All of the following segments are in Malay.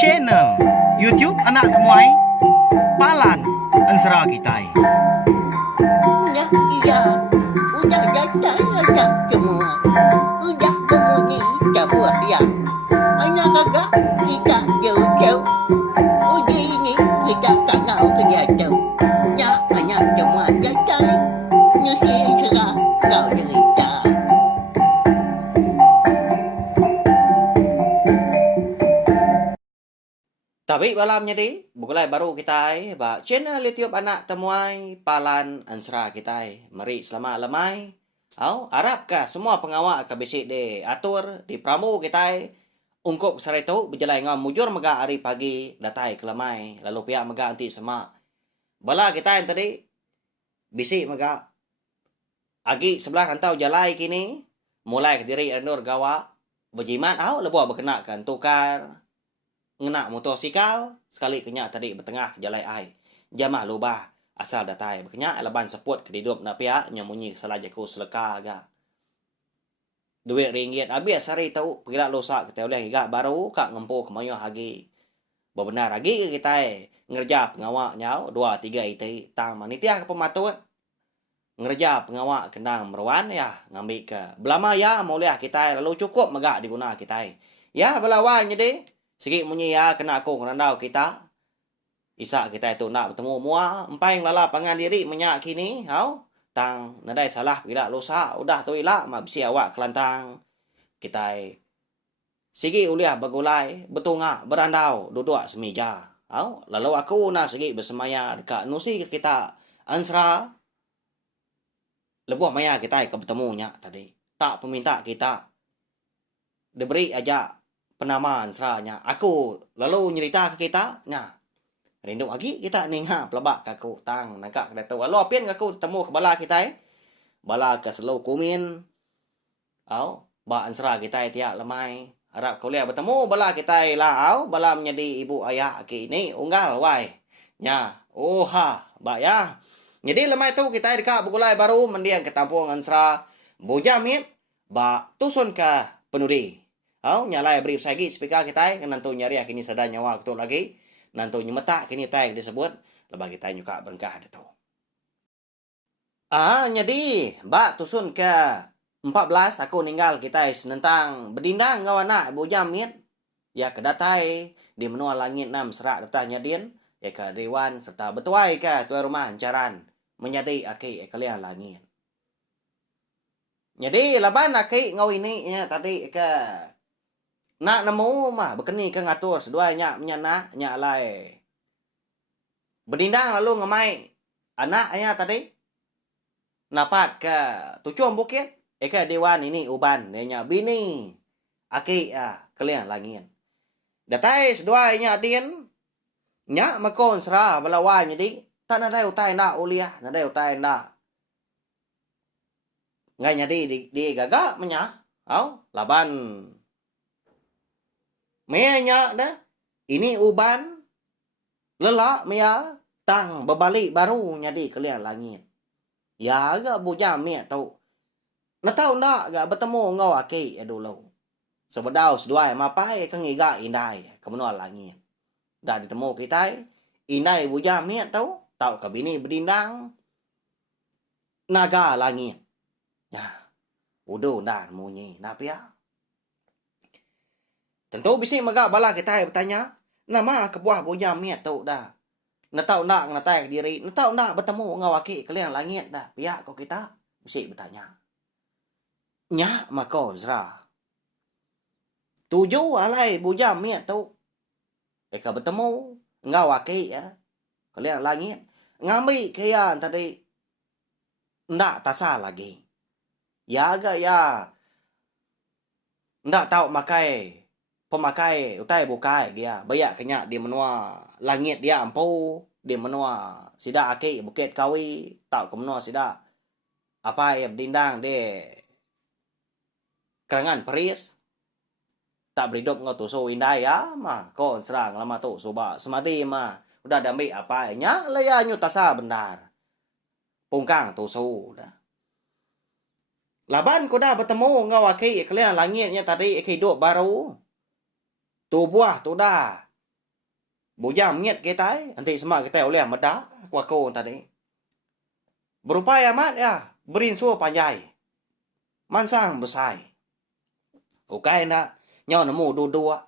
channel YouTube Anak Temuai Palan Ansra Kitai. Nah, iya, udah datang anak semua. Udah berbunyi sebuah yang anak kakak kita jauh-jauh. Uji ini kita tak tahu kerja jauh. Nah, anak semua datang. Nusi serah kau cerita. Tapi malamnya di bukulai baru kita ba channel YouTube Anak Temuai Palan Ansra kita. Mari selamat lemai. Au harap ka semua pengawal ka bisi de atur di pramu kita. Ungkop sarito berjalan ngam mujur maga hari pagi datai kelemai lalu pihak maga anti semak. Bala kita yang tadi bisi maga agi sebelah rantau jalai kini mulai ke diri anur gawa berjimat au lebuah berkenakan tukar ngena motosikal sekali kenyak tadi bertengah jalai ai jamah lubah asal datai berkenyak laban seput kehidup na pihak nyamunyi salah jaku seleka ga duit ringgit habis hari tahu pergilah losak kita boleh gak baru kak ngempo kemayo hagi benar lagi kita ngerja pengawak nyau 2-3 itu tang manitia ke pematut ngerja pengawak kendang meruan ya ngambil ke belama ya mau lihat kita lalu cukup megak diguna kita ya belawan jadi sikit munyi ya kena aku kerandau kita isa kita itu nak bertemu mua empai lala pangan diri menyak kini hau tang nadai salah tidak losa udah tu ila ma bisi awak kelantang kita sigi uliah bagulai betunga berandau duduk semeja hau lalu aku nak sigi bersemaya dekat nusi kita ansra lebuh maya kita ke bertemunya tadi tak peminta kita diberi aja penamaan seranya aku lalu nyerita ke kita nya rindu lagi kita ninga pelabak kaku tang nangka kada tahu lalu apian kaku temu ke bala kita bala ke selo kumin au ba ansra kita tiak lemai harap kau lihat bertemu bala kita lah au bala menjadi ibu ayah aki ini unggal wai nya oha ba ya jadi lemai tu kita dekat bukulai baru mendiang ke tampung ansra bojamit ba tusun ke penudi au nyalai beri sagi speaker kita nantu nyari kini sada nyawa waktu lagi nantu nyemetak kini tai disebut lebah kita juga berkah itu jadi ba tusun ke 14 aku ninggal kita senentang berdindang ngawana bojamit ya kedatai di menua langit 6 serak datanya din ya ke dewan serta betuai ke tuan rumah hancaran menjadi aki kalian langit jadi laban aki ngau ini ya tadi ke nak nemu mah berkeni ke ngatur seduanya menyana nya lai berdindang lalu ngemai anaknya tadi napat ke tucung bukit ke dewan ini uban nya bini aki kalian langit datai seduanya din nya makon sera balawan jadi tak nadai utai na uliah nadai utai na ngai nyadi di gagak menya au laban menya dah ini uban lelak mea tang berbalik baru nyadi kalian langit ya agak bujam mea tahu na tahu nak gak bertemu ngau aki dulu sebedau seduai mapai kengiga indai kemenua langit dah ditemu kita indai bujam mea tahu tahu ke bini berdindang naga langit ya udah dah munyi tapi ya tentu bisi maga bala kita bertanya nama kebuah bujam miat tu dah natau nak ngatai diri natau nak bertemu ngawaki kalian langit dah pihak kau kita bisi bertanya nya makon sera tuju alai bujam miat tu ka bertemu ngawaki ya kalian langit ngambil kian tadi ndak tasa lagi ya agak ya ndak tahu makai pemakai utai bukai dia bayak kenyak di menua langit dia ampu di menua sida aki bukit kawi tahu ke menua sida apa ya berdindang de kerangan peris tak berhidup ngau tu so indai ya mah kon serang lama tu soba semadi mah udah dambi apa nya laya nyu tasa benar pungkang tu so dah laban ko dah bertemu ngau aki kalian langitnya tadi hidup baru Tu buah tu dah. Bujang miet kita, nanti semua kita oleh meda, kuako tadi. Berupaya mat ya, berinsu panjai. Mansang besai. Ukai na, nyo nemu dua-dua,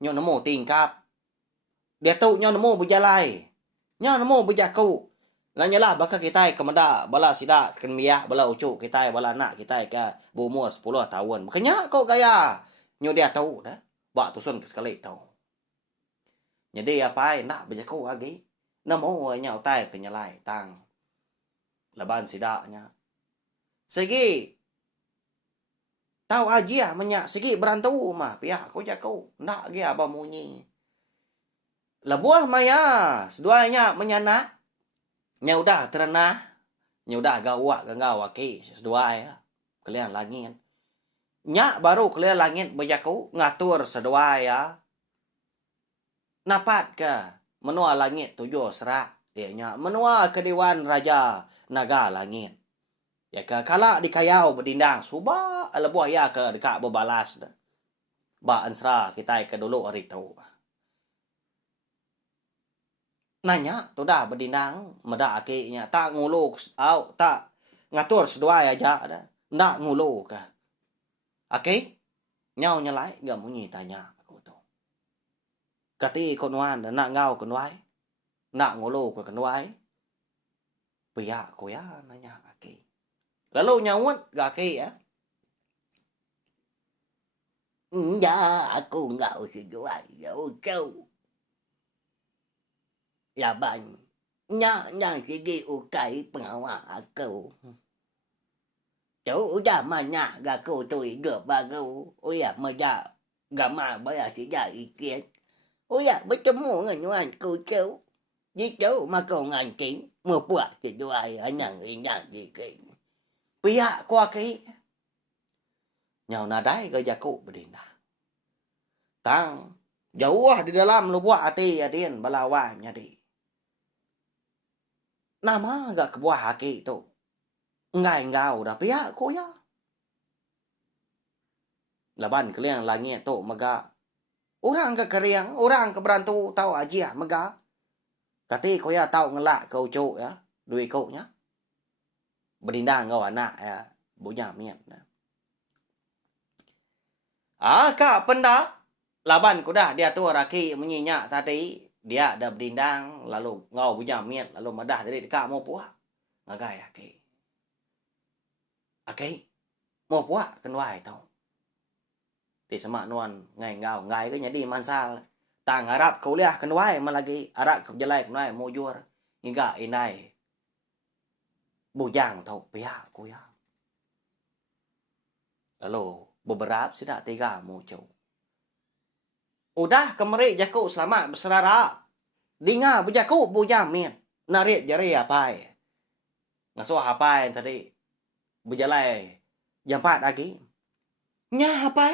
nyo nemu tingkap. Dia tu nyo nemu berjalai. Nyo nemu berjaku. Lah nyala baka kita kemeda bala sida kenmiah bala ucuk kita bala anak kita ke berumur 10 tahun. Makanya kau gaya. Nyo dia tahu dah. Bak tusun ke sekali tahu. Jadi apa nak berjaku lagi. Namo nyau tai kenyalai tang. Laban sidaknya. Segi tahu aja menyak segi berantu mah pihak aku jaku. Nak ge apa munyi. Lebuah maya seduanya menyanak. Nya udah terenah. Nya udah gawak gangau waki sedua ya. Kalian langit. Nya baru kalian langit berjaku ngatur sedua ya. Napat ke menua langit tujuh serak. Dia nya menua ke Dewan Raja Naga Langit. Ya ke kalak di kayau berdindang suba lebuah ya ke dekat berbalas dah. Ba ansra kita ke dulu hari tu. Nanya tu dah berdindang meda akinya tak ngulu au tak ngatur sedua aja dah. Ndak ngulu ke. Aki nyau nyalai gak munyi tanya aku tu. Kati konuan nak ngau konuai. Nak ngulu ke konuai. Pihak ko ya nanya aki. Lalu nyawut gak aki ya. Ya, aku enggak usah jual jauh-jauh. Ya bang, yang segi ukai pengawal aku. Chú udah mana aku tu hidup baru. Uya muda gama bayar sida ikian. Uya bertemu dengan aku chú. Di chú makau nganting membuat kedua anak indah dikit. Pihak ko aki. Nyau nadai ke jaku berdindang. Tang jauh di dalam lubuak hati adin balawah nyadi. Nama gak kebuah haki tu. Ngai ngau dah pihak ko ya. Laban kalian langit tu mega. Orang ke keriang, orang ke berantu tahu aja mega. Kati ko ya tahu ngelak kau cuk ya. Duit kau nya. Berdindang kau anak ya. Bunya miat. Kak pendak. Laban ko dah dia tu raki menyenyak tadi. Dia dah berdindang lalu ngau bunya miat lalu madah dari dekat mau puak. Ngagai aki. Aki. Mau puak kenwai tau. Ti semak nuan ngai ngau ngai ke nyadi mansal. Tang Arab kuliah kenwai malagi Arab kejalai kenwai mujur. Hingga inai. Bujang tau pihak ko ya. Lalu beberapa sidak tiga muncul. Udah kemari jaku selamat berserara. Dinga bujaku bujamin. Narik jari apa? Ngasuh apa tadi? Bujalai jam 4 lagi. Nya apa?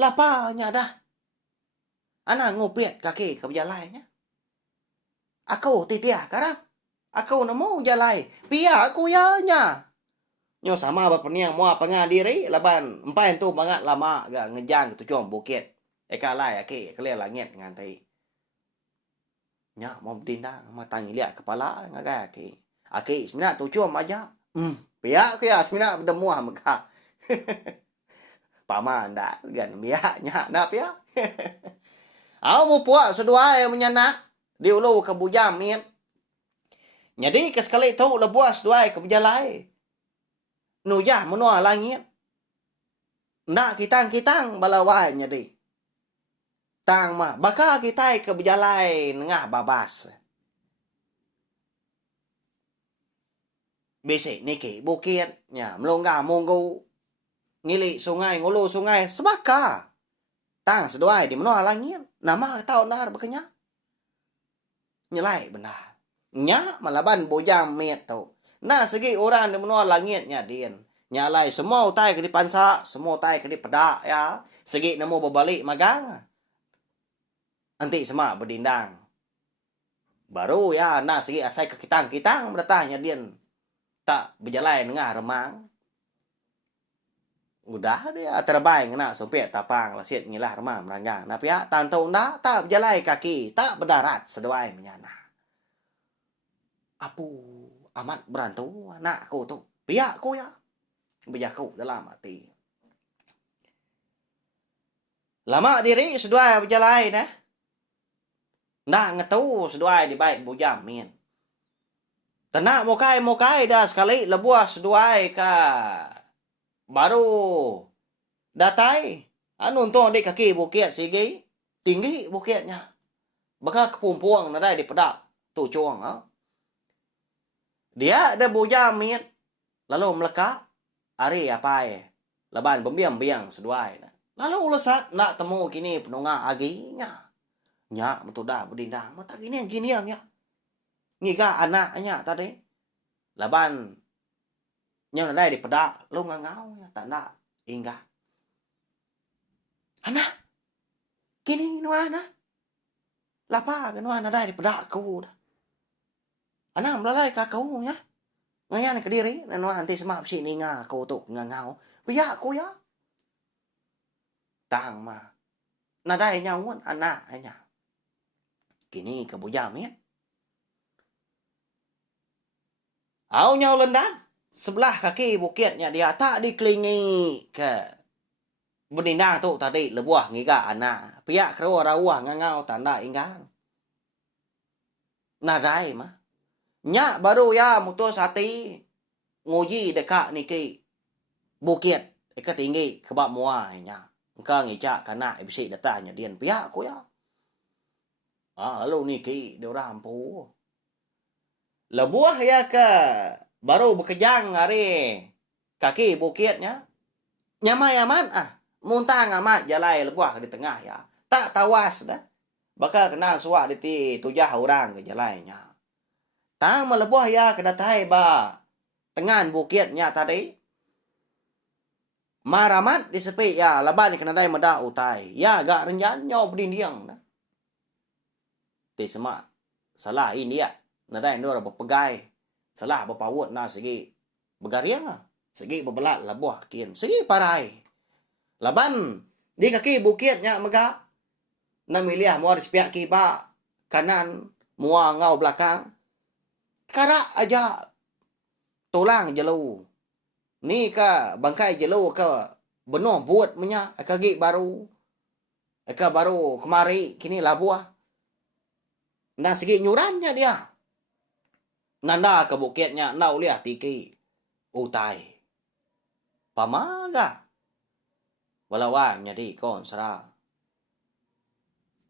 Lapa nya dah. Anak ngopiat kaki ke bujalainya. Aku titiah karang. Aku nemu jalai. Pia aku ya nya. Nyo sama berpeniang mua pengadiri laban empai tu banget lama gak ngejang gitu cung bukit. Eka lai aki kalian langit ngantai. Nya mau berdindang matang lihat kepala ngagai aki. Aki sebenarnya tu cung aja. Pihak aku ya sebenarnya berdemuah mega. Paman dah gan biaknya nak pihak. Aku mau puak sedua yang menyanak di ulu ke bujam min. Jadi ke sekali tu lebuas dua ke bujalai. Nujah menua langit. Nak kitang-kitang balawai nyadi. Tang mah bakal kita ke berjalai nengah babas. Besi niki bukit nya melonggar monggo. Ngili sungai ngulu sungai sebaka. Tang seduai di menua langit. Nama tahu nahar bekenya. Nyelai benar. Nya malaban bojang met tu. Nah segi orang di menua langitnya din. Nyalai semua utai ke di pansa, semua utai ke di pedak ya. Segi nemu berbalik magang. Nanti semua berdindang. Baru ya nah segi asai ke kitang-kitang bertanya din. Tak berjalan dengan remang. Udah dia terbaik ngena sumpit tapang lasit ngilah remah meranjang. Nah pihak tantau nda tak berjalai kaki, tak berdarat seduai menyana. Apu amat berantu anakku tu. Pihakku ya. Bejaku dalam hati. Lama diri seduai berjalai nah. Nda ngetu seduai di baik bujam min. Tenak mokai dah sekali lebuah seduai ka. Baru datai anu untung di kaki bukit sigi tinggi bukitnya bakal kepumpuang nadai di pedak tu cuang dia ada buja mit lalu melekak ari apa leban bembiang-biang seduai lalu lesat nak temu kini penunga aginya nya betul dah berdindang mata gini yang ya ngiga anaknya tadi leban nya nadai di pedak lu ngangau ya tak nak hingga anak kini nuana lapa ke nuana dai di pedak ku anak melalai ka kau nya ngayan ke diri nuana anti semap sini nga kau tu ngangau biya ku ya tang ma nadai nyaun anak nya kini ke bujamin au nyau lendan sebelah kaki bukitnya dia tak dikelilingi ke berdindang tu tadi lebuah ngiga anak pihak keruar rawah ngangau tanda inggan nadai mah nya baru ya mutus hati nguji dekat niki bukit ke tinggi kebab muai nya engka ngicak kana bisi datanya dian pihak ku ya lalu niki dia orang ampu lebuah ya ke baru bekejang hari kaki bukitnya nyaman muntang amat jalai lebuah di tengah ya. Tak tawas dah. Bakal kena suak di ti tujah orang ke jalainya. Tang melebuah ya kedatai ba. Tengan bukitnya tadi. Maramat di sepi ya. Leban ni kena dai meda utai. Ya agak renjan nyau berdindiang dah. Ti semak. Salah ini ya. Nadai ndor berpegai. Salah berpawut na segi. Begariang lah. Segi berbelat lebuah kin. Segi parai. Laban di kaki bukitnya mega na milih mua di sepiak kiba kanan mua ngau belakang kara aja tulang jelu ni ka bangkai jelu ka benuh buat menya kaki baru kemari kini labuah na segi nyurannya dia nanda ke bukitnya nau liah tiki utai pamaga walawa nyadi kon sara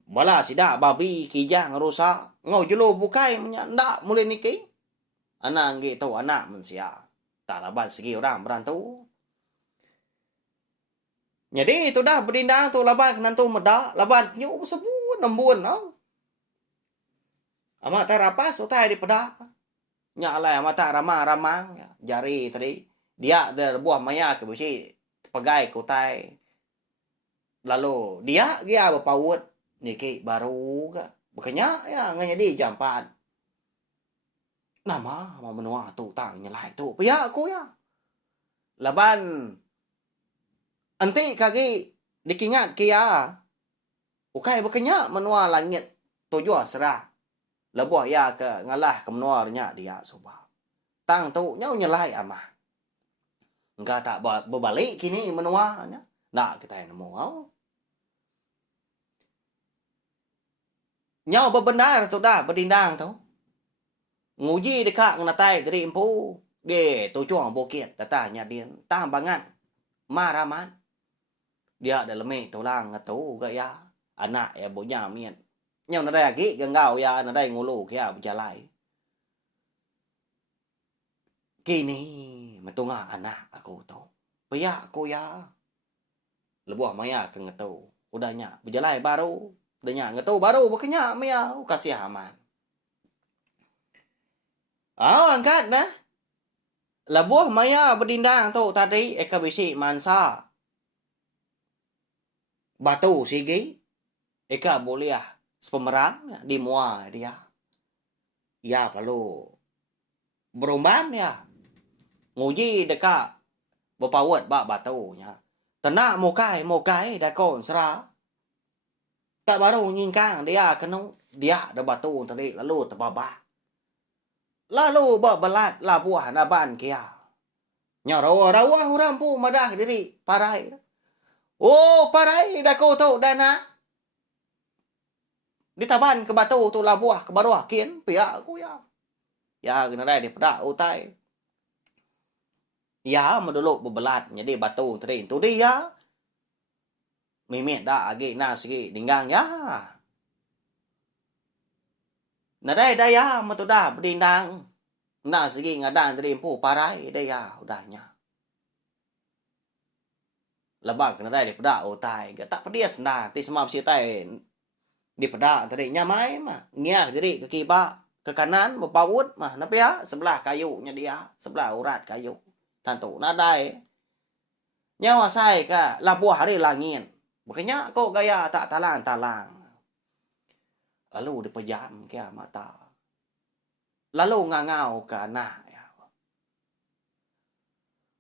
bala sida babi kijang rusak ngau jelo bukai menyandak mulai niki anak ngi tau anak mensia tak laban segi orang berantu jadi itu dah berdindang tu laban nantu meda laban nyu sebun nembun amat terapas utai di pedak nya alai amat ramang jari tadi dia ada buah maya ke besi pegai ku tai lalu dia berpaut niki baru ga makanya ya nganya jam 4 nama mau menua tu tang nyelai tu pihak aku ya laban anti kaki dikingat kia ukai bekenya menua langit tujuh serah lebuah ya ke ngalah ke menuarnya dia subah tang tu nyau nyelai amah enggak tak berbalik kini menuanya nak kita nemu nhau bebenar tu dah berdindang tu nguji dekat ngenatai dari empu ge tu cuang bukit datanya dia tam banget maraman dia ada lemik tulang ngatu ga ya anak ya bonya mien nhau nadai lagi genggau ya nadai ngulu kia berjalai kini metunga anak aku tu pihak aku ya lebuah maya ke ngatu udahnya berjalai baru danya ngatu baru bekenya maya kasih aman angkat nah lebuah maya berdindang tu tadi eka bisi mansa batu sigi eka boleh sepemeran di mua dia ya perlu berumban ya nguji dekat berpawat bak batunya Tena mokai dah kon sera. Tak baru nyingkang dia kena dia dah batu tadi lalu terbabak. Lalu berbelat lah buah naban kia. Nya rawa orang pu madah diri parai. Oh parai dah kau tahu dana. Ditaban ke batu tu lah buah ke baruah kian pihak aku ya. Ya kena dah di pedak utai. Ya meduluk berbelat jadi batu tadi tu dia. Mimit dah agi na sigi dinggang ya. Nadai daya matu dah berdindang. Na segi ngadang tadi empu parai daya udahnya. Lebak nadai di pedak utai. Tak pedias nah ti semua si tai di pedak tadi nyamai mah. Ngiak diri ke kiba ke kanan berpaut mah napi ya sebelah kayunya dia, sebelah urat kayu. Tantu nadai. Nyawa sai ka labuah hari langin. Makanya kok gaya tak talang-talang. Lalu dipejam ke mata. Lalu ngangau ke anak.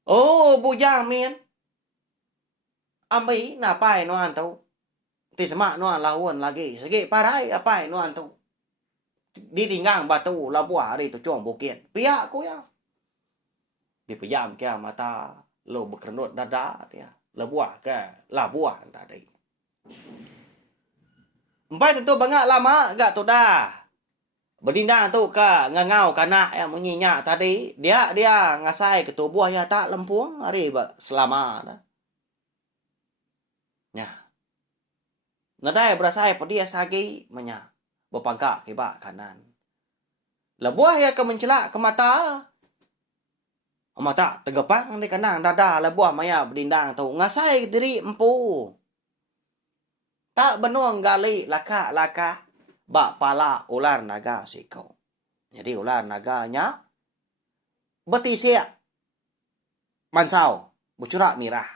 Oh, bujang min. Ambil napai nuan tu. Ti semak nuan lawan lagi. Segi parai apai nuan tu. Di tinggang batu labuah hari tu cuang bukit. Pihak ku ya. Dipejam ke mata. Lalu berkerut dada dia. Labuah ke labuah tadi. Empai tentu bangak lama gak tu dah. Berdindang tu ke ngangau kanak yang menyenyak tadi. Dia ngasai ke tubuh ya tak lempung hari selama dah. Ya. Nadai berasai pedia sagi menya. Berpangkak ke bak kanan. Lebuah ya ke mencelak ke mata. Mata tegepang di kanang dada lebuah maya berdindang tu. Ngasai diri empu. Tak benuang gali laka-laka. Bak pala ular naga sikau. Jadi ular naganya. Betisiak. Mansau. Bercurak mirah.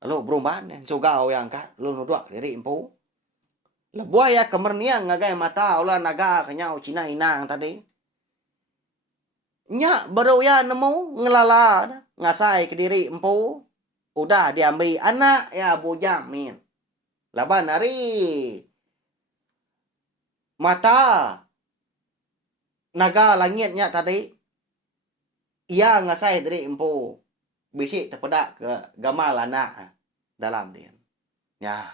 Lalu berumban yang sugau yang kat. Lalu nuduk diri empu. Lebuah ya kemerniang ngagai mata ular naga kenyau Cina inang tadi. Nyak baru ya nemu ngelala ngasai ke diri empu. Udah diambil anak ya bujang min. Laban hari mata naga langitnya tadi. Ia ngasai diri empu. Bisik terpedak ke gamal anak dalam dia. Ya.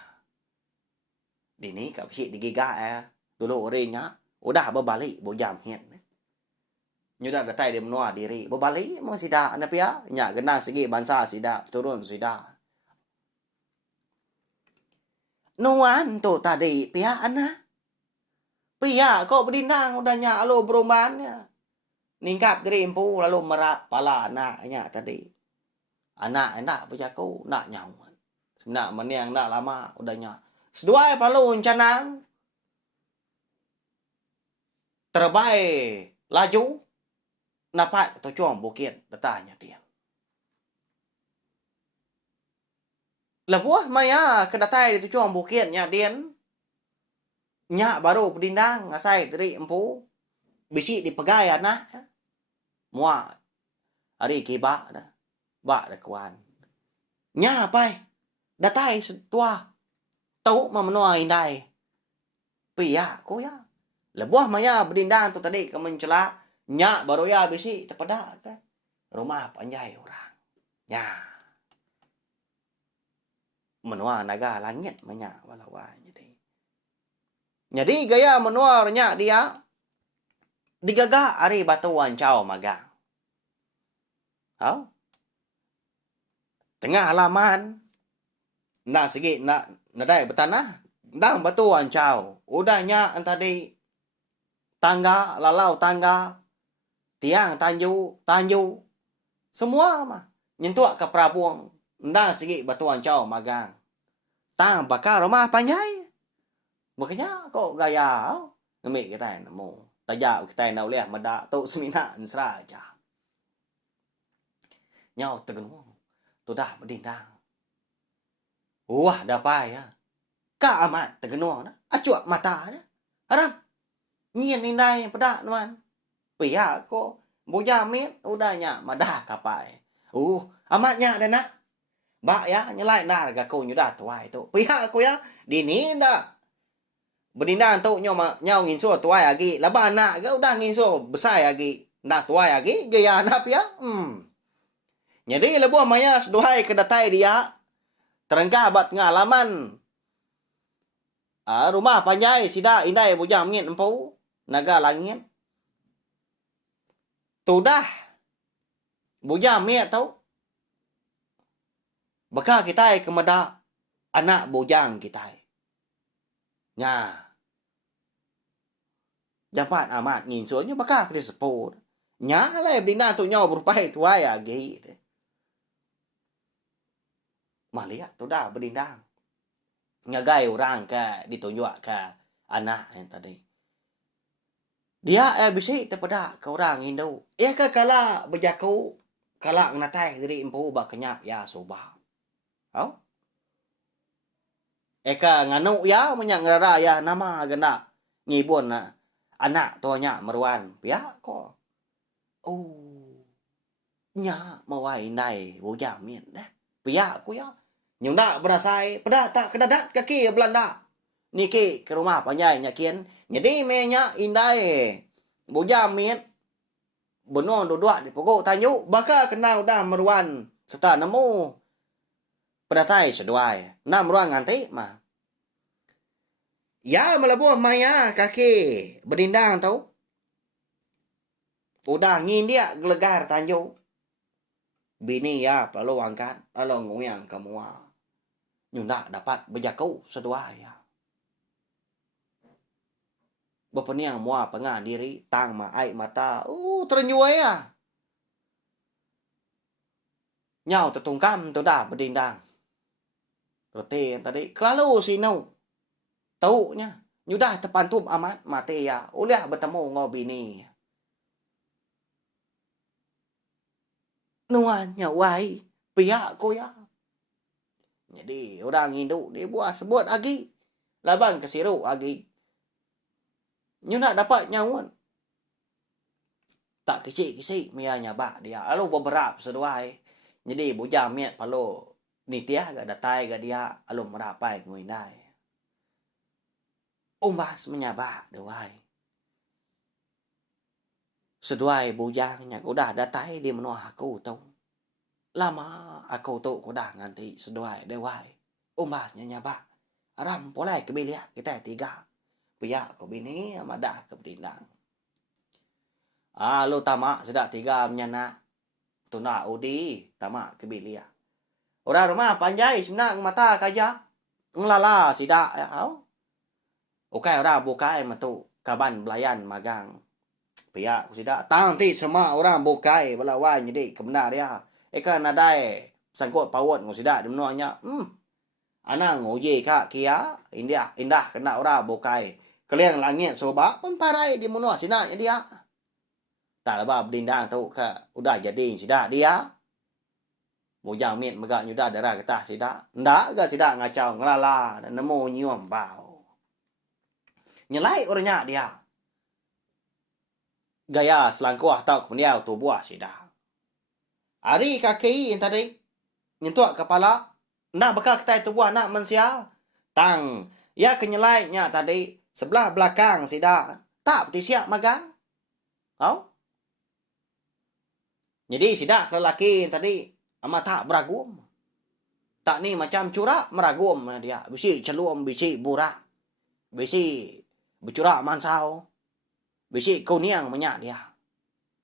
Dini kat bisik digigak ya. Dulu orangnya udah berbalik bujang min. Nyudah datai dia menua diri. Berbalik memang sidak. Apa ya? Nyak genang segi bangsa sidak. Turun sidak. Nuan tu tadi. Pihak anak. Pihak kau berdindang. Udah nyak lalu berumannya. Ningkap diri empu. Lalu merap pala anaknya tadi. Anak berjaku. Nak nyawan. Nak meniang nak lama. Udah nyak. Seduai palu canang. Terbaik. Laju. Napak atau cuang bukit datanya dia. Lebuah maya kedatai itu cuang bukitnya dia. Nyak baru berdindang ngasai dari empu. Bisi dipegai anak. Muak. Hari kibak dah. Bak dah kawan. Nyak apa? Datai setua. Tahu memenua indai. Pihak ko ya. Lebuah maya berdindang tu tadi kemencelak. Nyak baru ya bisi terpedak ke rumah panjai orang. Ya. Menua naga langit banyak walawan jadi. Jadi gaya menua nyak dia digagak hari batuan cau magang. Hau? Tengah halaman nak segi nak nadai bertanah dang batuan cau. Udahnya tadi tangga lalau tangga tiang tanju semua mah nyentuak ke prabuang nda segi batuan cau magang tang bakar rumah panjai makanya kok gaya ngemik kita nemu tajak kita nak boleh meda tu semina ensra aja nyau tegenuang tu dah berdindang wah dapai ya ka amat tegenuang dah acuak mata dah haram nyen indai pedak nuan pihak ko bujang min udahnya madah kapai. Amatnya ada nak. Ba ya nyelai na ga kau nyudah tuai tu. Pihak aku ya dini ndak. Berdindang tu nyau ngin so tuai lagi. Laba anak ga udah ngin so besar lagi. Nak tuai lagi gaya anak ya. Jadi lebuh maya seduhai kedatai dia. Terengkah bat ngalaman. Rumah panjai sida indai bujang ngin empu. Naga langit. Tudah. Bujang miat tau. Baka kita kemada anak bujang kita. Nya. Jampat amat ngin so nya baka kena sepur. Nya lah bina tu nyau berupai tuai lagi. Maliat tu dah berdindang. Ngagai orang ke ditunjuk ke anak yang tadi. Dia bisik terpada ke orang Hindu. Ke kala berjaku kala ngatai diri empu ba kenyap ya soba. Au? Eka nganu ya menyak ngara ya nama gena ngibun na anak tonya meruan pia ko. Oh. Nya mawai nai bujang mien dah. Pia ku ya. Nyunda berasai pada tak kedadat kaki Belanda. Niki ke rumah panjai nyakian. Jadi menya indai bujang mien benon duduk di pokok tanyu baka kena udah meruan serta nemu pedatai seduai. Nam ruang nganti mah. Ya melebuh maya kaki berdindang tau. Udah ngin dia gelegar tanju. Bini ya perlu angkat. Alo nguyang kamua. Nyunda dapat berjaku seduai ya. Bepeniang mua pengah diri. Tang ma air mata. Ternyuai ya. Nyau tertungkam tu dah berdindang. Roti yang tadi kelalu sinau taunya nyudah terpantum amat mati ya ulah bertemu ngobi ni nuannya wai pihak ko ya jadi orang Hindu dia buat sebut lagi laban kesiru lagi nyuna dapat nyawun tak kecil-kecil mianya bak dia lalu beberapa seduai jadi bujang miat palu nitia ga datai ga dia alum merapai nguindai. Umbas menyabak dewai. Seduai bujangnya udah datai di menua aku tau. Lama aku tu udah nganti seduai dewai. Umbasnya nyabak. Aram polai ke bilik kita tiga. Pihak ko bini amadah ke berdindang. Lu tamak sedak tiga menyana. Tuna udi tamak ke bilik. Orang rumah panjai sebenarnya mata kaja. Ngelala sidak ya au. Ukai orang bukai matu kaban belayan magang. Pihak sidak tangti semua orang bukai belawan jadi kebenar dia. Eka nadai sangkut pawat ngusidak di menuanya. Anang ngoje kak kia indah kena orang bukai. Keliang langit soba pemparai di menua sinaknya dia. Tak lebah berdindang tu ke udah jadi sidak dia. Bujang mit megak nyudah darah getah sidak. Ndak ke sidak ngacau ngelala dan nemu nyium bau. Nyelai orangnya dia. Gaya selangkuah tau kemudian tu buah sidak. Hari kaki yang tadi nyentuh kepala. Nak bekal kita tu buah nak mensia. Tang. Ya kenyelainya tadi sebelah belakang sidak. Tak peti siap magang. Tahu? Jadi sidak lelaki yang tadi amat tak beragum. Tak ni macam curak meragum dia. Bisi celum, bisi burak. Bisi bercurak mansau. Bisi kuniang menyak dia.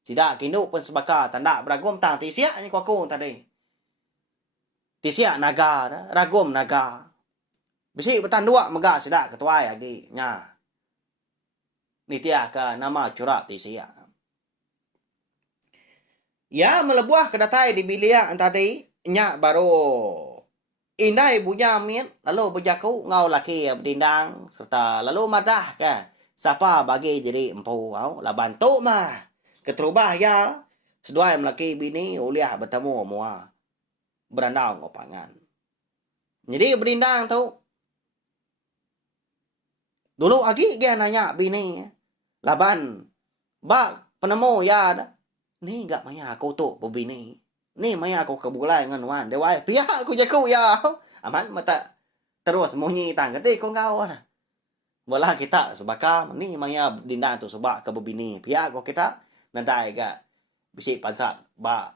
Tidak kindu pun sebaka tanda beragum tang tisiak ni kuaku tadi. Tisiak naga, ragum naga. Bisi bertandua megak sidak ketuai lagi. Nya. Ni tiak ke nama curak tisiak. Ya melebuah kedatai di bilik tadi nyak baru indai bujang min lalu berjaku ngau laki berdindang serta lalu madah ke siapa bagi jadi empu laban tu mah keterubah ya seduai melaki bini uliah bertemu mua berandau ngopangan jadi berdindang tu dulu lagi dia nanya bini laban bak penemu ya ni gak maya aku tu bini Ni maya aku kebulai ngan wan. Dewai pihak aku jaku ya. Aman mata terus munyi tang keti ko ngau na. Bola kita sebaka ni maya dindang tu sebak ke bebini. Pihak ko kita nadai ga bisi pansat ba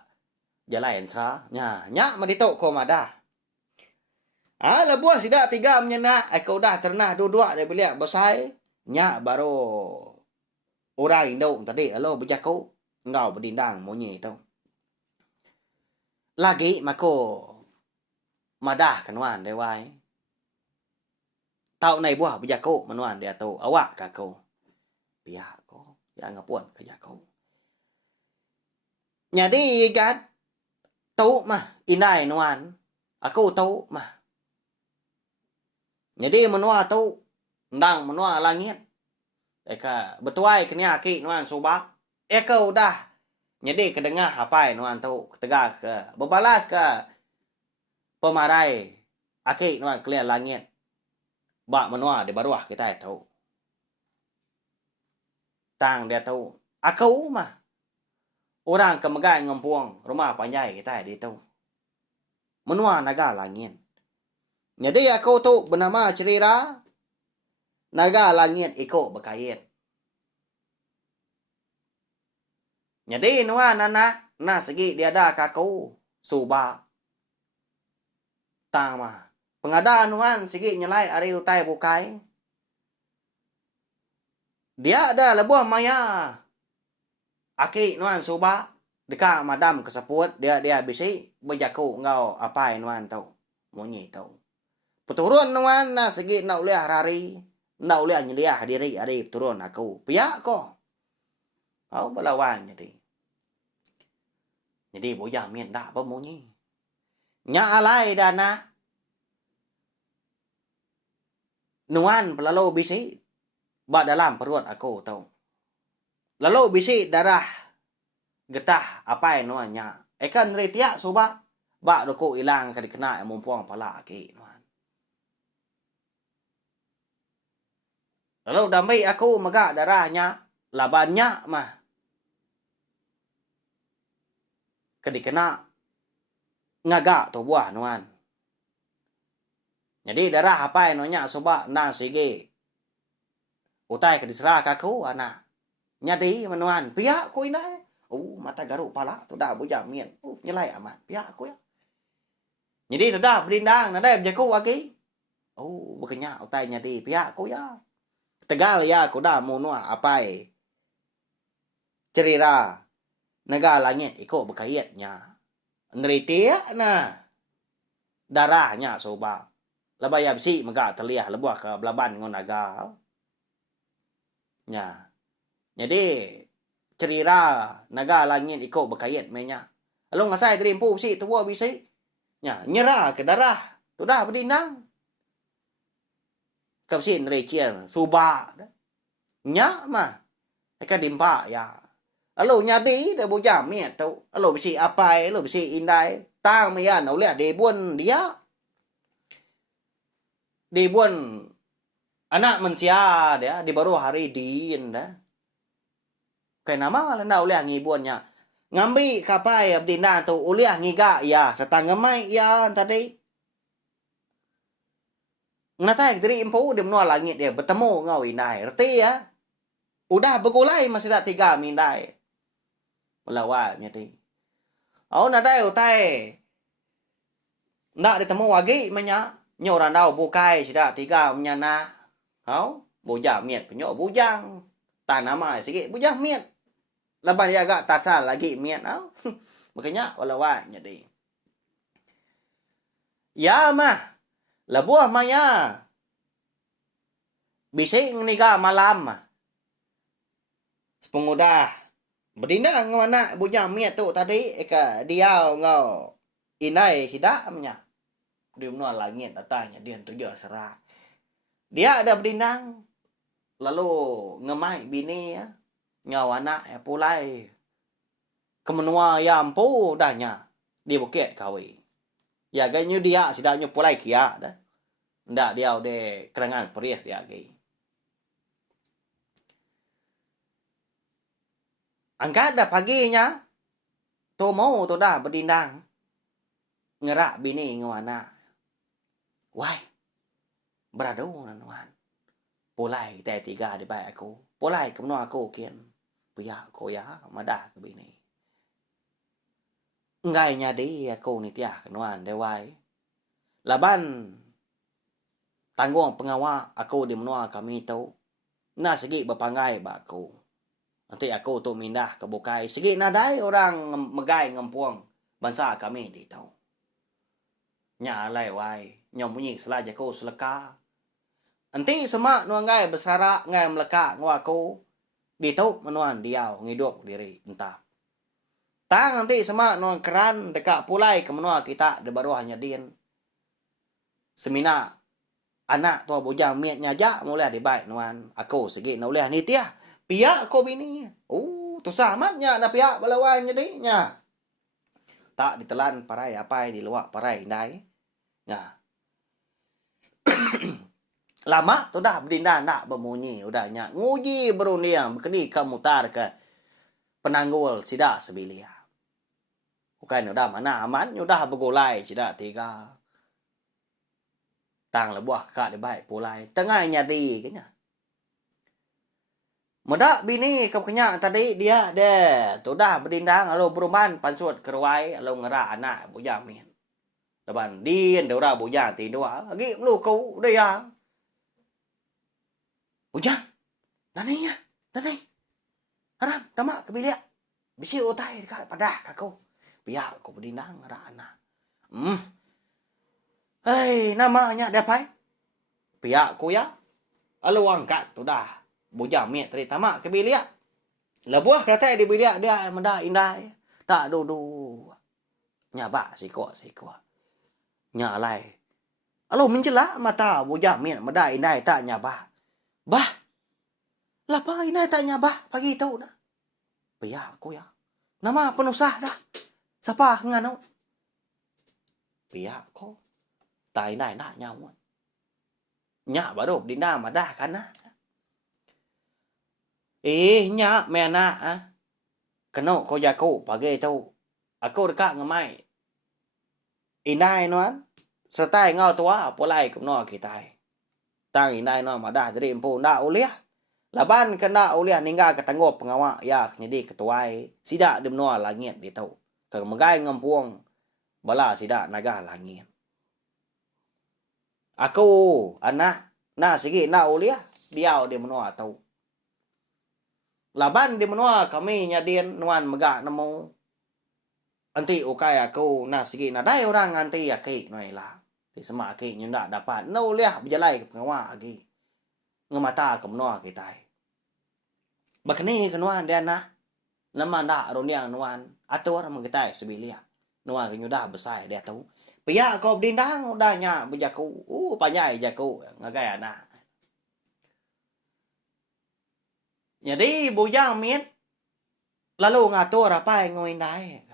jalain sa. Nya madito ko mada. Lebuah sida tiga menyena aku dah ternah dua-dua dia beliak besai. Nya baru orang Indo tadi alo bejaku ngau berdindang munyi tu. Lagi mako madah kanuan dewai. Tau nai buah bejaku manuan dia tu awak kako. Pihak ko ya ngapun kajaku. Jadi kan tu mah inai nuan. Aku tu mah. Jadi menua tu ndang menua langit. Eka betuai kenia ki nuan subak. Eka udah. Jadi kedengah apa nuan tu ketegak ke berbalas ke pemarai aki nuan kelian langit. Bak menua di bawah kita tahu. Tang dia tahu. Aku mah. Orang kemegai ngompuang rumah panjai kita di tahu. Menua naga langit. Jadi aku tu bernama cerita naga langit ikut berkait. Jadi nuan anak na segi dia ada kaku subak. Tang mah. Pengadaan nuan segi nyelai ari utai bukai. Dia ada lebuah maya. Aki nuan subak dekat madam keseput dia bisi berjaku ngau apa nuan tau. Munyi tau. Peturun nuan na segi nak uliah rari. Nak uliah nyeliah diri ari peturun aku. Piak ko. Kau berlawan jadi. Jadi bojah mien dak apa munyi. Nya alai dana. Nuan pelalu bisi. Bak dalam perut aku tau. Lalu bisi darah. Getah apa nuan nya. Ekan retiak subak. Bak doko ilang kadi kena mumpuang pala aki nuan. Lalu damai aku megak darahnya. Labannya mah. Kadi kena. Ngagak tu buah nuan. Jadi darah apa nuannya subak nang sige. Utai kadi serah kaku anak. Nyadi menuan. Pihak ku inai. Mata garuk pala. Tu dah bujang mien. Nyelai amat. Pihak ku ya. Jadi tu dah berindang. Nadai berjaku lagi. Berkenyak utai nyadi. Pihak ku ya. Tegal ya aku dah munua apai. Cerita. Naga langit ikut berkaitnya. Ngeritik na. Darahnya sobak. Lebay absi megak terliah lebuah ke belaban ngon naga. Nya. Jadi cerita naga langit ikut berkait menya. Lalu ngasai terimpu si tua bisi. Nya nyerah ke darah. Tu dah berdindang. Kapsin rekian subak. Nya mah. Eka dimpa ya. Lalu nyadi dah bujam ni tu. Lalu bisi apai, lalu bisi indai. Tang maya nau lihat di bun dia. Di bun anak manusia dia di baru hari din dah. Kaya nama lah nak uliah ngibuannya. Ngambil kapai abdina tu uliah ngiga ya. Setangga mai ya tadi. Ngatai dari impu dia menua langit dia. Bertemu ngau indai. Reti ya. Udah bergulai masih dah 3 mindai. Melawat nyati. Nadai utai. Nak ditemu lagi menya. Nyoran dau bukai sudah 3 menyana. Bujang miet penyok bujang. Tanama sikit bujang miet. Lepas dia agak tasal lagi miet. Makanya walawat jadi. Ya mah. Lebuah maya. Bising niga malam. Sepengudah. Berdina ngwana bujang miet tu tadi. Eka dia ngau. Inai sidak menya. Dia menua langit datanya. Dia tu je serah. Dia ada berdindang. Lalu ngemai bini ya. Ngau anak ya pulai. Kemenua yang pu dahnya. Di bukit kawi. Ya gayanya dia sidaknya pulai kia dah. Ndak dia udah kerangan perih dia lagi. Angkat dah paginya. tu mau tu dah berdindang. Ngerak bini ngau anak. Wai. Beradu nuan. Polai te tiga di baik aku. Polai ke menua aku kian. Pihak ko ya madah ke bini. Ngai nya di aku ni tiah nuan de wai. Laban tanggung pengawal aku di menua kami tu. Na segi berpangai ba aku. Nanti aku tu mindah ke Bukai. Segi nadai orang megai ngempuang bangsa kami di tau. Nya lai wai. Nyom bunyi selajah aku seleka. Nanti semak nuang ngai bersara ngai meleka ngwa aku. Di tau menuan diau ngidup diri entah. Tang nanti semak nuang keran dekat pulai ke menua kita di baruahnya din. Semina anak tua bujang miat nyaja mulai di baik nuan. Aku segi na uleh ni tiah. Pihak ko bini. Tu sahamatnya na pihak balawan jadi nya. Tak ditelan parai apa di luar parai indai. Nya. Lama tu dah berdinda nak bemunyi udah nya. Nguji beruniang berkedi kamutar ke penanggul sidak sebilia. Bukan udah mana aman udah bergolai sidak tiga. Tang lebuah kak di baik pulai. Tengahnya di kenya. Medak bini kekenyak tadi dia deh. Tu dah berdindang alo perumahan pansut keruai alo ngerak anak bujang min. Depan din dora bujang ti dua. Lagi lu kau udah ya. Bujang. Nani ya. Nani. Haram tamak ke bilik. Bisi otai dekat padah kakau. Biar kau berdindang ngerak anak. Hei, namanya dia apa? Pihak ku ya. Lalu angkat tu dah. Bujang miat tadi tamak ke bilik. Lebuah kata di bilik dia mendah indai. Tak dudu. Nyabak sikok. Nyalai. Lalu menjelak mata bujang miat mendah indai tak nyabak. Bah. Lapa indai tak nyabak pagi tu dah. Pihak ku ya. Nama penusah dah. Siapa nganu? Pihak ku. Tai nai nak nyawa. Nyak baru di nama dah kana. Nyak mena Keno ko jaku pagi tu. Aku dekat ngemai. Inai nuan. Sertai ngau tua polai kumno kita. Tang inai nuan madah jadi empu ndak uliah. Laban kena uliah ninggal ketanggup pengawak ya jadi ketuai. Sidak di menua langit di tau. Kang megai ngempuang bala sidak naga langit. Aku anak na sige na uliah diau di menua tau. Laban di menua kami nyadin nuan megak nemu. Anti ukai aku na sige na dai orang anti aki noi lah. Di semak aki nyunda dapat na uliah berjalai ke pengawak aki. Ngemata ke menua kita. Bakni ke nuan dia nak. Nama ndak roniang nuan atur mengitai sebilia. Nuan ke nyudah besar dia tahu. Pihak kau berdindang udah nya berjaku. Panjai jaku ngagai anak. Jadi bujang miet lalu ngatur apa yang ngawindai.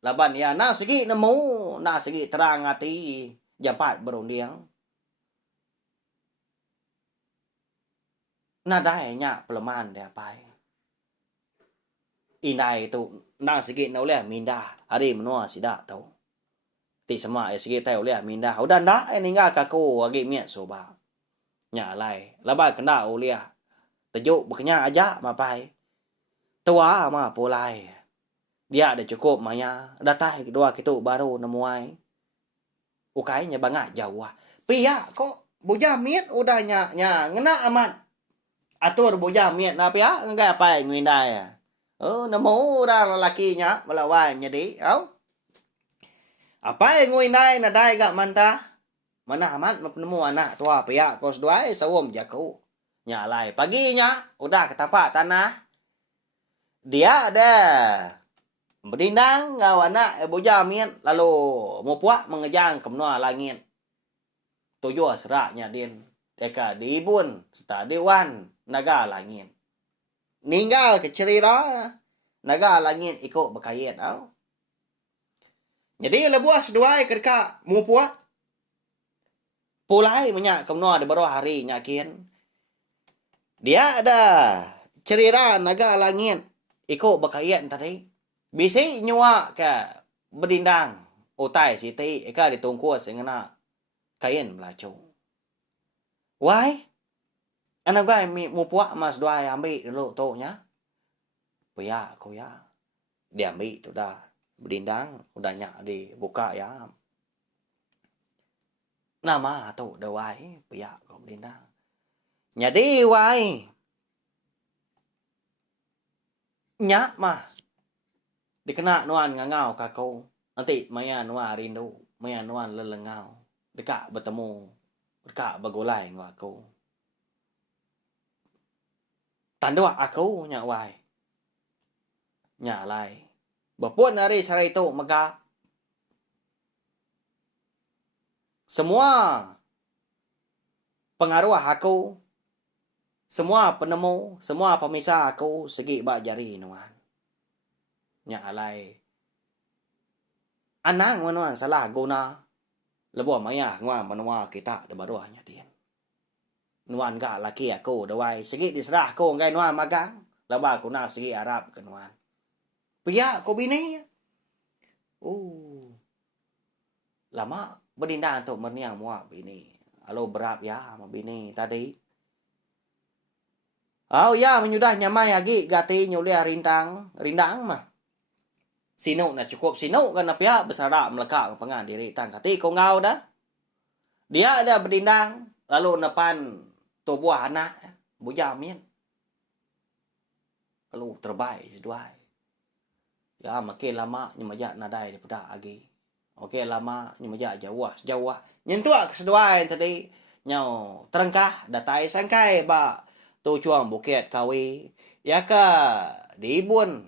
Laban ya na segi nemu, na segi terang hati jampat berundiang. Na dai nya pelemahan dia apa. Inai itu na segi na oleh minda hari menua sidak tahu. Ti sama segi tai oleh minda. Udah ndak ninggal kaku agi miet soba. Nya lai. Laban kena oleh tajuk berkenya aja mapai. Tua ma polai. Dia ada cukup maya. Datai kedua kita baru nemuai. Ukainya bangat jauh. Pihak kok bujang miet udah nya ngena aman. Atur bujang miet na pihak enggak apa ngwindai. Nemu dah lelakinya melawan jadi. Apa yang ngwindai na dai gak mantah. Mana amat nemu anak tua pihak kos duai sawum jaku. Nyalai paginya udah ke tempat tanah. Dia ada berdindang ngau anak bujang miet lalu mau puak mengejang ke menua langit. Tujuh seraknya din. Deka diibun serta dewan naga langit. Ninggal ke cerita naga langit ikut berkait. Jadi lebuas dua kerka mau puak. Pulai menyak ke menua di baru hari nyakin. Dia ada cerita naga langit ikut berkait tadi. Bisi nyua ka berdindang. Otai siti eka ditungku sengena kain melacung. Why? Anak gue mu puak mas doai ambil dulu tu nya. Puya aku ya. Dia ambil tu dah. Berdindang udah nyak dibuka ya. Nama tu dah wai puya kau berdindang. Jadi wai. Nyak mah. Dikena nuan ngangau kakau. Nanti maya nuan rindu. Maya nuan lelengau. Dekat bertemu. Dekat bergulai dengan aku. Tandua aku nyak wai. Nyak lai. Berpun hari cara itu maka semua pengaruh aku, semua penemu, semua pemisah aku segi bak jari nuan. Nyak lai. Anang nuan salah guna. Lebuh maya nuan menua kita de baru hanya dia. Nuan gak laki aku dawai segi diserah aku ngai nuan magang. Lebah aku nak segi Arab ke nuan. Pia ko bini. Lama berdindang untuk merniang muak bini. Alo berap ya sama bini tadi. Ya menyudah nyamai lagi gati nyulia rindang mah. Sinuk na cukup sinuk kan pia besarak melekak pengan diri tang kati ko ngau dah. Dia ada berdindang lalu nepan tubuh anak bujamin. Lalu terbaik seduai. Ya makin lama nyemajak nadai daripada lagi. Okey lama nyemajak jauh. Nyentuak keseduai tadi nyau terengkah datai sangkai ba tu chuang bukit kawi. Ya ka dibun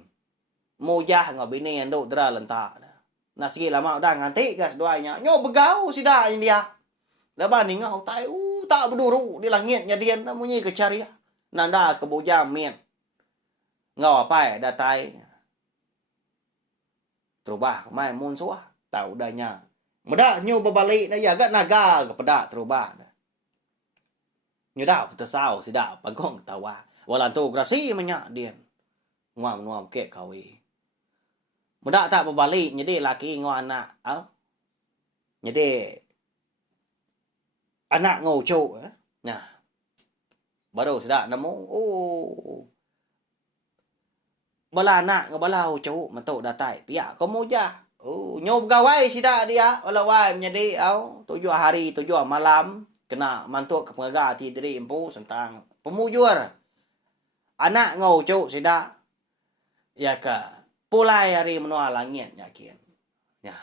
mujah ngau bini anduk dera lentak. Nak segi lama dah nganti ke seduainya. Nyau begau sida dia. Lepas ni ngau tai tak berduru di langit nyadian munyi ke cari. Nanda ke bujam mien. Ngau apa datai. Terubah mai mun suah tahu danya. Medak nyu berbalik na ya gak naga ke pedak terubah. Nyu dah tersau sida pagong tawa. Walan tu grasi menyak dia. Nguam ke kawi. Medak tak berbalik jadi laki ngau anak. Jadi anak ngau cuk. Nah. Baru sida nemu. Bala anak ngebalau cuk mentuk datai. Pihak kamu jah. Nyob gawai sida dia. Walau wai menjadi 7 hari 7 malam kena mantuk ke pengaga ti diri empu tentang pemujur. Anak ngau cuk sida. Ya ka. Pulai hari menua langit yakin. Ya.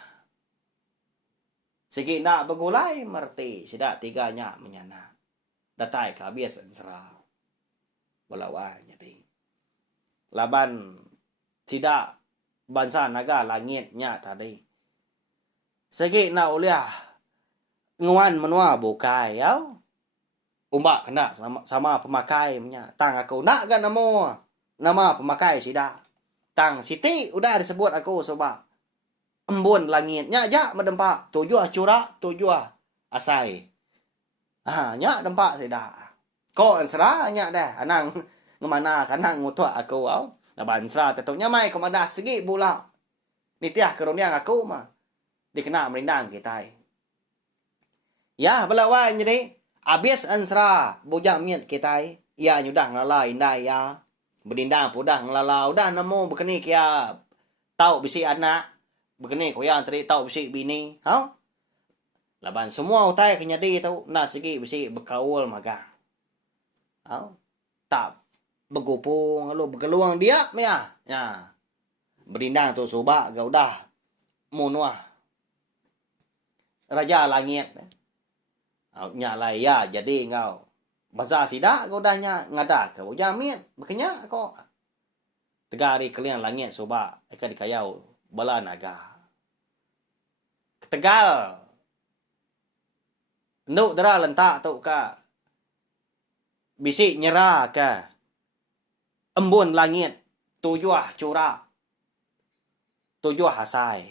Segi nak bergulai merti sida tiganya menyana. Datai ka bias serah. Walau wai jadi. Laban tidak bangsa naga langitnya tadi. Segi nak uliah nguan menua bukai ya. Umbak kena sama pemakai nya. Tang aku nak kan nama pemakai sida. Tang siti udah disebut aku sebab embun langitnya ja medempak 7 curak 7 asai. Nya dempak sida. Ko ansra nya dah anang ngemana kanang ngutua aku na bansra tetoknya mai komanda segi bula nitiah keroniang aku mah dikena merindang kita ya belawan jadi abis ansra bujang miet kita ya nyudah ngalala indai ya berdindang pudah ngalala udah nemu bekeni kia tau bisi anak bekeni koyan tadi tau bisi bini laban semua utai kenyadi tau na segi bisi berkaul magang tak begupung lu begeluang dia ya berdindang tu subak gau dah munua raja langit nyalai ya jadi ngau bazar sida gau dahnya ngada ke jamin bekenya kok tegari kalian langit subak eka dikayau bala naga Tegal nduk dera lentak tu ka bisi nyerah ka embun langit 7 curak 7 hasai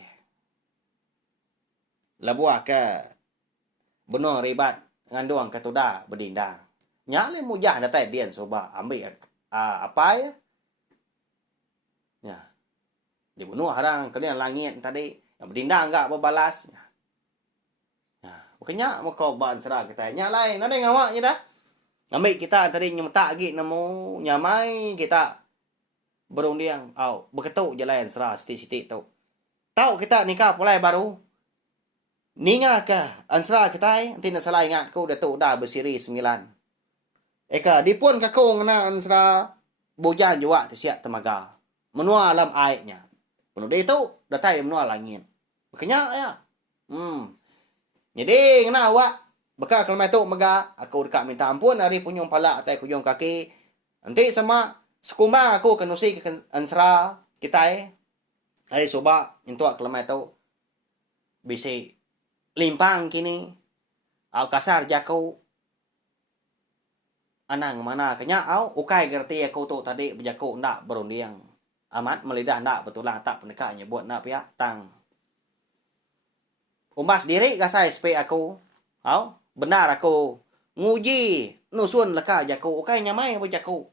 labuah ke benar ribat ngandung katuda berdindang nyale mujah datai dian soba ambil apa ya Dibunuh harang kalian langit tadi. Yang berdindang enggak berbalas. Nah, makanya mau kau ban serah kita. Nya lain ada ngawaknya dah. Ngambil kita tadi nyemetak lagi nemu nyamai kita berundiang. Berketuk je lain serah siti-siti tu. Tahu kita nikah pulai baru. Ninga ka ansra kita nanti nak salah ingat ko datuk dah bersiri 9. Eka dipun ka ko ngana ansra bojan jua siap temaga. Menua alam airnya. Penuh dia tu datai menua langit. Makanya ya. Jadi ngana awak bakal kalau mai tu mega aku dekat minta ampun hari punyong pala atai kujong kaki. Nanti sama sekumbang aku kenusi ke ansra kita hari soba into kalau mai tu bisi limpang kini au kasar jakau anang mana kenya au ukai gerti aku tu tadi berjakau ndak berundiang amat melidah ndak betulang tak pendekanya buat nak pihak tang umas diri kasai spe aku au benar aku nguji nusun leka jakau ukai nyamai berjakau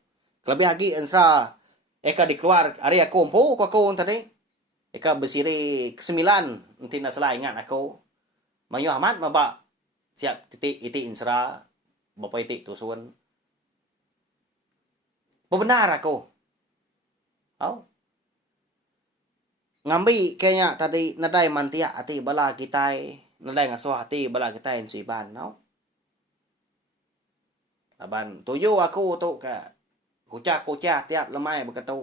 lebih lagi ensra eka dikeluar hari aku empu aku tadi eka bersiri ke-9 nanti nak salah ingat aku Mayu Ahmad mabak siap titik iti insra bapa itik tusun. Benar aku. Ngambi kayaknya tadi nadai mantia ati bala kita nadai ngaso hati bala kita insiban no. Laban tuju aku tu ka kucak tiap lemai berkatu.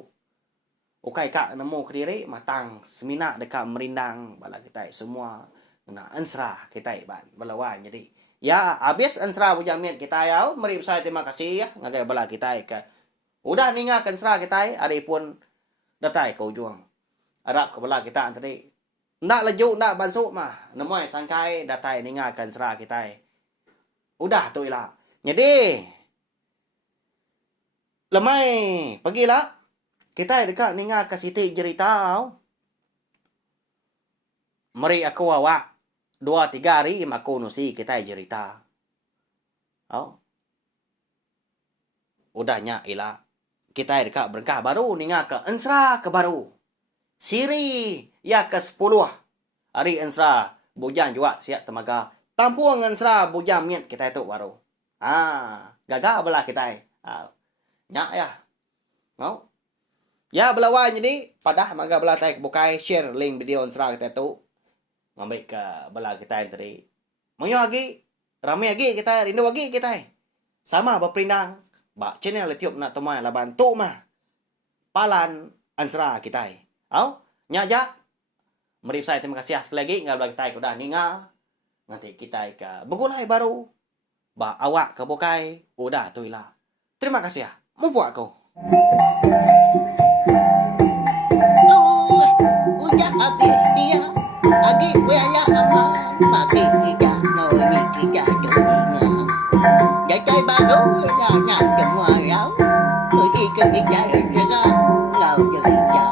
Ukai kak nemu kediri matang semina dekat merindang bala kita semua na ansra kita ban balawan jadi ya habis ansra bujamian kita ya mari saya terima kasih ya ngagai bala kita ka udah ninga ansra kita ari pun datai kau juang arab ke bala kita tadi ndak laju ndak bansuk mah nemoi sangkai datai ninga ansra kita udah tu ilah jadi lemai pergilah kita dekat ninga ke siti jerita mari aku awak 2-3 hari aku nusi kita cerita. Udahnya ilah kita dekat berkah baru ninga ke ensra ke baru. Siri ya ke 10 hari ensra bujan juga siap temaga. Tampuang ensra bujam miet kita itu baru. Gagal belah kita. Nyak ya. Ya belawan jadi padah maga belah tai bukai share link video ensra kita itu. Ngambil ke bala kita yang tadi. Moyo lagi, ramai lagi kita, rindu lagi kita. Sama berperindang. Bak channel YouTube nak temui laban tu mah. Palan ansra kita. Nyaja. Mari saya terima kasih sekali lagi. Nggak bala kita udah ninga. Nanti kita ke begulai baru. Bak awak ke bukai. Udah tu ilah. Terima kasih ya. Mau buat kau. Udah habis dia. Adik wala ama mati tidak mau ni tidak dongina. Datai baru nak semua rau. Pergi ke bijaya serang. Ngau cerita.